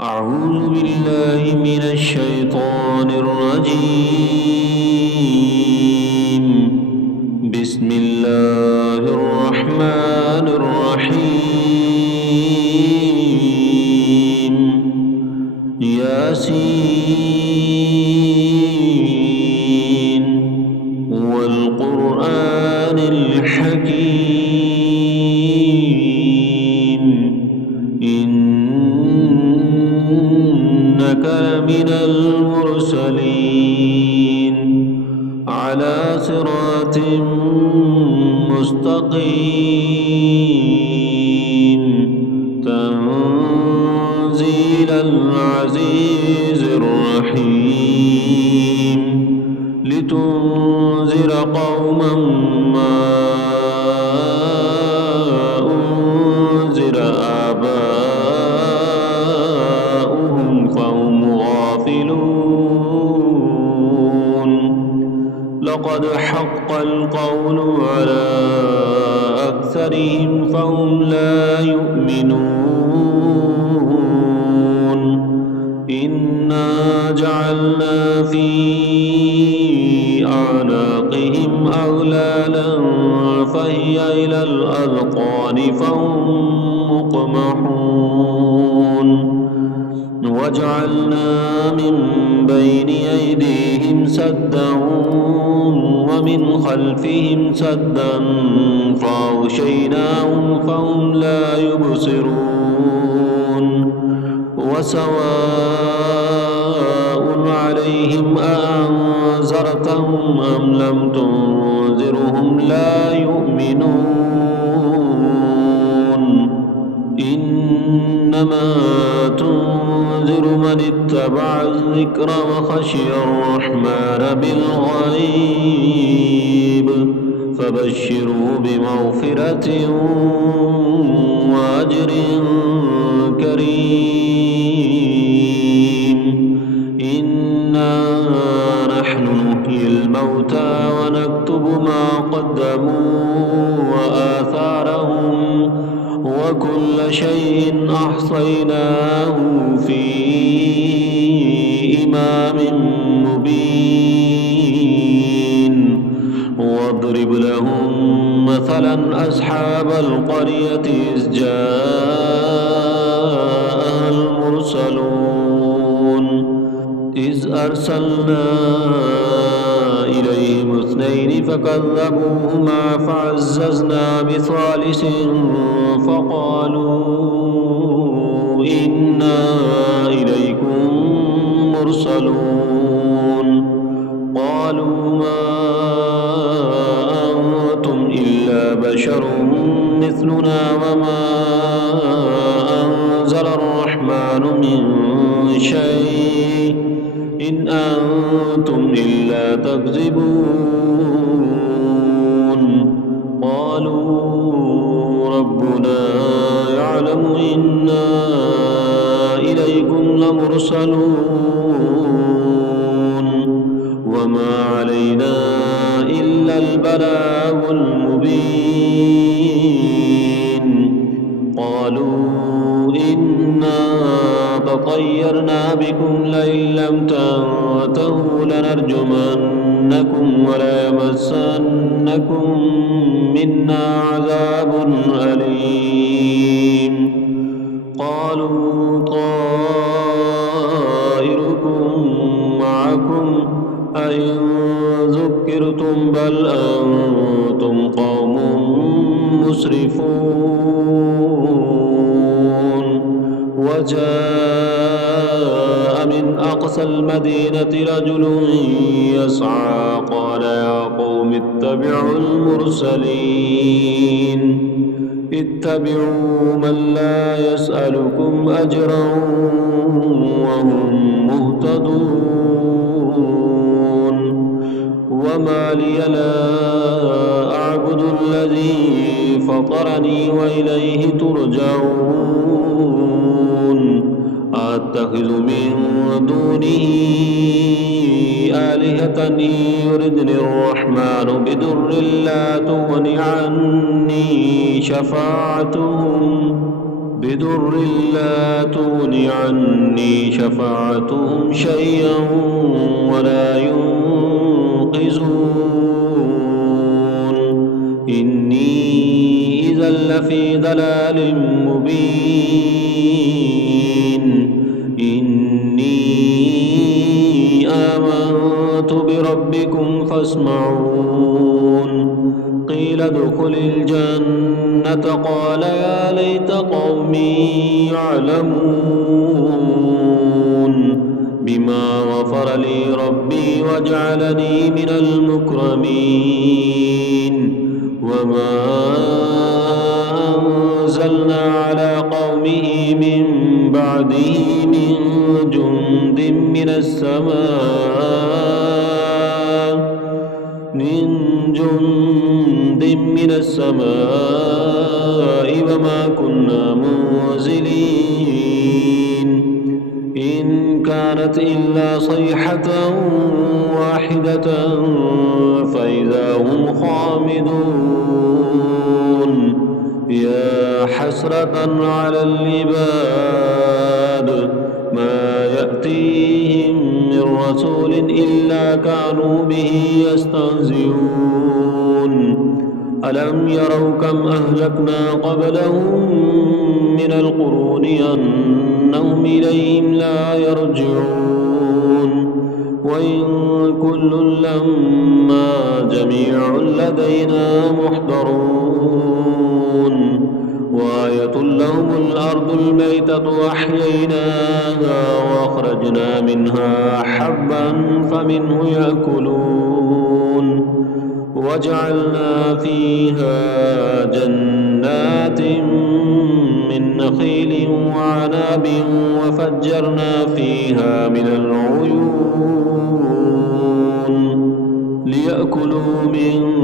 أعوذ بالله من الشيطان الرجيم. بسم الله الرحمن الرحيم. ياسين والقرآن الحكيم. إنك لمن المرسلين على صراط مستقيم. تنزيل العزيز الرحيم. لتنذر قوما ما أنذر آباؤهم فهم غافلون. لقد حق القول على أكثرهم فهم لا يؤمنون. إنا جعلنا في أعناقهم أغلالا فهي إلى الأذقان فهم مقمحون. وجعلنا من بين أيديهم سدا ومن خلفهم سدا فأغشيناهم فهم لا يبصرون. وسواء عليهم أأنذرتهم أم لم تنذرهم لا يؤمنون. إنما تنذر من اتبع الذكر وخشي الرحمن بالغيب فبشره بمغفرة وأجر كريم. إنا نحن نحيي الموتى ونكتب ما قدموا وآثارهم وكل شيء أحصيناه في إمام مبين. واضرب لهم مثلا أصحاب القرية إذ جاءها المرسلون إذ أرسلنا إليهم اثنين فكذبوهما فعززنا بثالث فقالوا إنا إليكم مرسلون. قالوا ما أنتم إلا بشر مثلنا وما أنزل الرحمن من شيء إن أنتم إلا تكذبون. قالوا ربنا يعلم إنا إليكم لمرسلون وما علينا إلا البلاغ المبين. قالوا إنا تطيرنا بكم لئن لم تنتهوا لنرجمنكم وليمسنكم منا عذاب أليم. قالوا طائركم معكم أئن ذكرتم بل أنتم قوم مسرفون. وجاء من أقصى المدينة رجل يسعى قال يا قوم اتبعوا المرسلين. اتبعوا من لا يسألكم أجرا وهم مهتدون. وما لي لا أعبد الذي فطرني وإليه ترجعون. أتخذ من دونه آلهة إن يردني الرحمن بضر لا تغن عني شفاعتهم بضر لا تغن عني شفاعتهم شيئا ولا ينقذون إني إذا لفي ضلال مبين إني آمنت بربكم فاسمعون قيل ادخل الجنة قال يا ليت قومي يعلمون بما غفر لي ربي وجعلني من المكرمين وما أنزلنا على قومه من بعده من جند من السماء وما كنا منزلين إن كانت إلا صيحة واحدة فإذا هم خامدون يا حسرة على العباد ما يأتيهم من رسول إلا كانوا به يستهزئون ألم يروا كم أهلكنا قبلهم من القرون أنهم إليهم لا يرجعون وإن كل لما جميع لدينا محضرون وآية لهم الأرض الميتة أحييناها وأخرجنا منها حبا فمنه يأكلون وجعلنا فيها جنات من نخيل وعناب وفجرنا فيها من العيون ليأكلوا من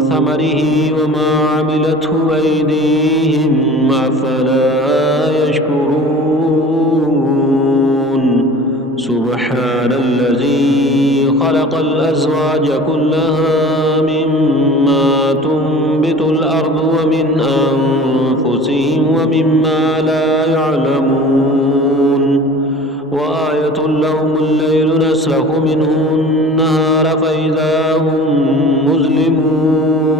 ثمره وما عملته أيديهم أفلا يشكرون سبحان الذي خلق الأزواج كلها مما تنبت الأرض ومن أنفسهم ومما لا يعلمون وآية لهم الليل نسلخ منه النهار فإذا هم مظلمون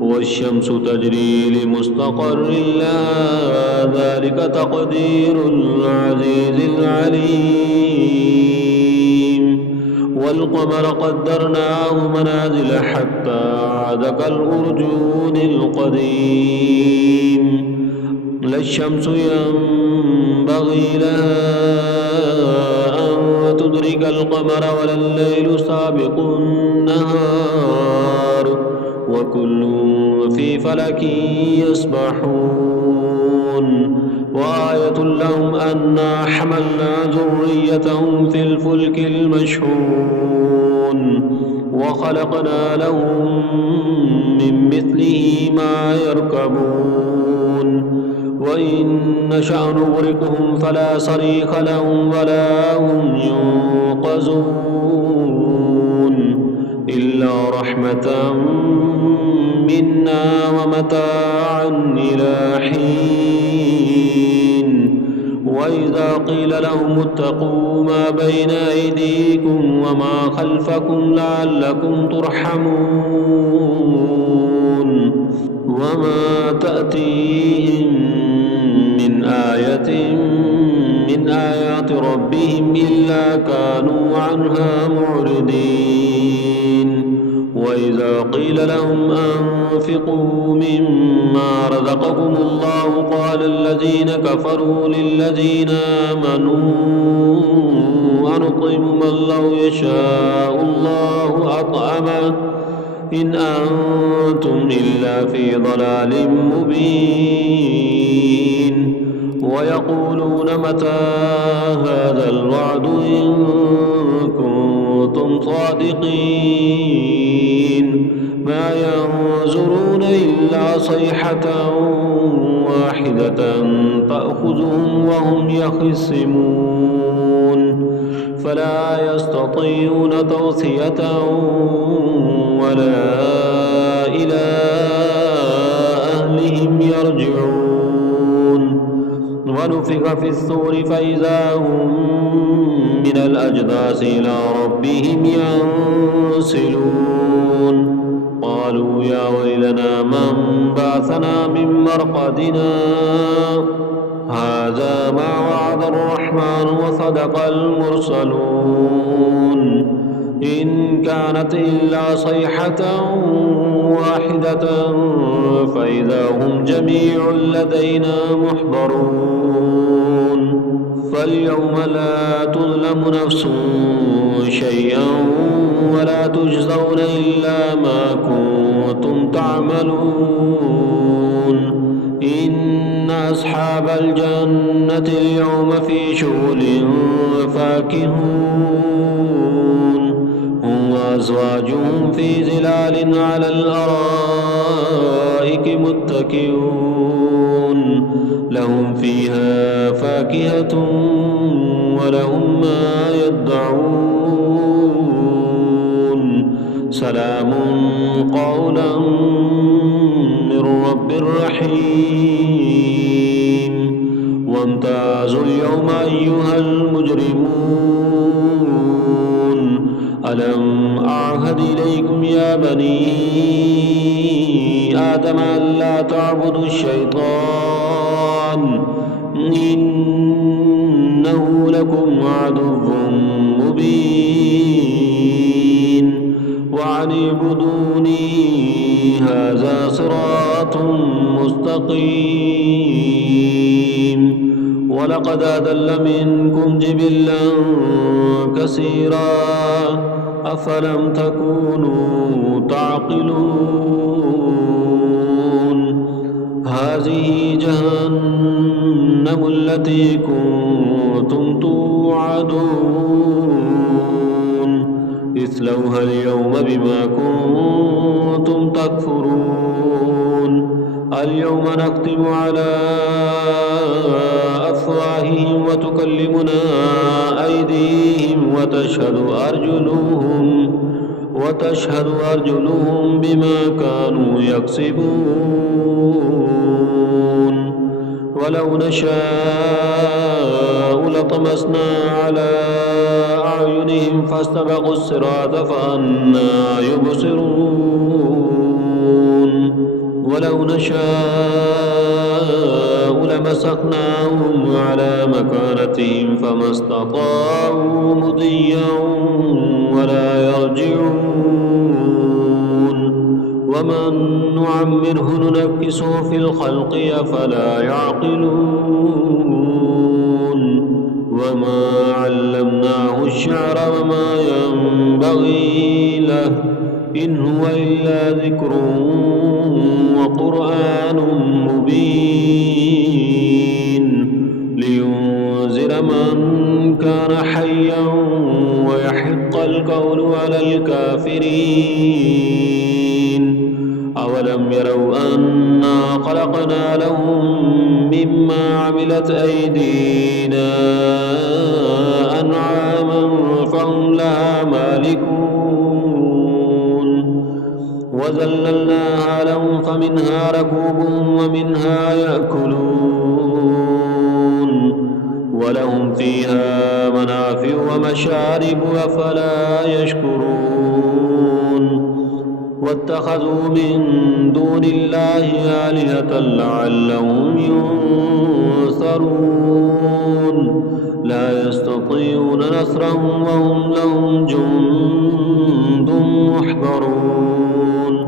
والشمس تجري لمستقر لها ذلك تقدير العزيز العليم والقمر قدرناه منازل حتى عاد كالأرجون القديم لا الشمس ينبغي لها أن تدرك القمر ولا الليل سابق النهار وكل في فلك يسبحون وآية لهم أنا حملنا ذريتهم في الفلك المشحون وخلقنا لهم من مثله ما يركبون وإن نشأ نغرقهم فلا صريخ لهم ولا هم ينقذون إلا رحمة منا ومتاعا إلى حين وإذا قيل لهم اتقوا ما بين أيديكم وما خلفكم لعلكم ترحمون وما تأتيهم من آية من آيات ربهم إلا كانوا عنها معرضين وإذا قيل لهم أنفقوا مما رزقكم الله قال الذين كفروا للذين آمنوا أنطعم من لو يشاء الله أطعمه إن أنتم إلا في ضلال مبين ويقولون متى هذا الوعد إن كنتم صادقين ما ينظرون إلا صيحة واحدة تأخذهم وهم يخصمون فلا يستطيعون توصية ولا إلى أهلهم يرجعون ونفخ في الصور فإذا هم من الأجداث إلى ربهم ينسلون قالوا يا ويلنا من بعثنا من مرقدنا هذا ما وعد الرحمن وصدق المرسلون إن كانت إلا صيحة واحدة فإذا هم جميع لدينا محضرون فاليوم لا تظلم نفس شيئا ولا تجزون إلا ما كنتم تعملون إن أصحاب الجنة اليوم في شغل فاكهون هم وأزواجهم في ظلال على الأرائك متكئون لهم فيها فاكهة ولهم ما يدعون سلام قولا من رب رحيم وامتازوا اليوم أيها المجرمون ألم أعهد إليكم يا بني آدم ألا تعبدوا الشيطان إنه لكم عدو مبين وأن اعبدوني هذا صراط مستقيم ولقد أضل منكم جبلا كثيرا أفلم تكونوا تعقلون هذه جهنم التي كنتم توعدون اصلوها اليوم بما كنتم تكفرون اليوم نختم على أفواههم وتكلمنا أيديهم وتشهد أرجلهم بما كانوا يكسبون ولو نشاء لطمسنا على أعينهم فاستبقوا الصراط فأنى يبصرون ولو نشاء لمسخناهم على مكانتهم فما استطاعوا مضيا ولا يرجعون ومن نعمره ننكسه في الخلق أفلا يعقلون وما علمناه الشعر وما ينبغي له إن هو إلا ذكر وقرآن مبين لينذر من كان حيا ويحق القول على الكافرين أولم يروا أنا خلقنا لهم مما عملت أيدينا أنعاما فهم لها مالكون وذللناها لهم فمنها ركوبهم ومنها يأكلون ولهم فيها منافع ومشارب أفلا يشكرون واتخذوا من دون الله آلهة لعلهم ينصرون لا يستطيعون نصرهم وهم لهم جند محضرون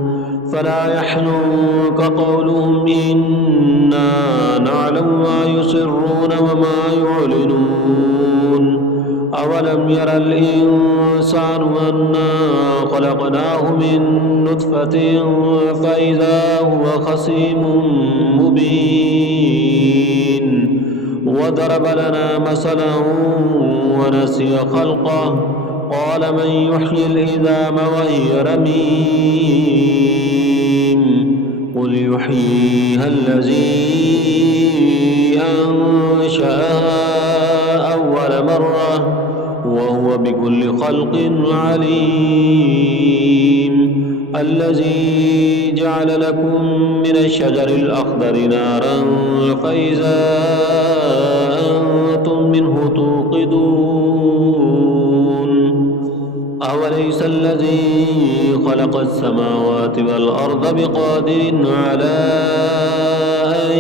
فلا يحزنك قولهم إنا نعلم ما يسرون وما يعلنون أولم ير الإنسان أنا خلقناه من نطفة فإذا هو خصيم مبين وضرب لنا مثلا ونسي خلقه قال من يحيي العظام وهي رميم قل يحييها الذي أنشأها أول مرة وهو بكل خلق عليم الذي جعل لكم من الشجر الأخضر نارا فإذا أنتم منه توقدون أوليس الذي خلق السماوات والأرض بقادر على أن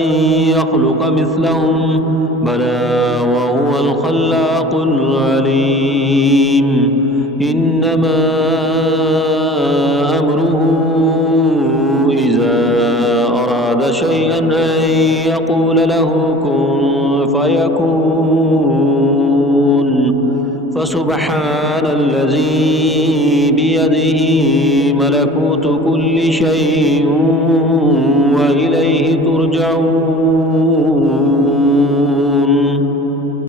يخلق مثلهم بلى وهو الخلاق العليم إنما أمره إذا أراد شيئا أن يقول له كن فيكون فسبحان الذي بيده ملكوت كل شيء وإليه ترجعون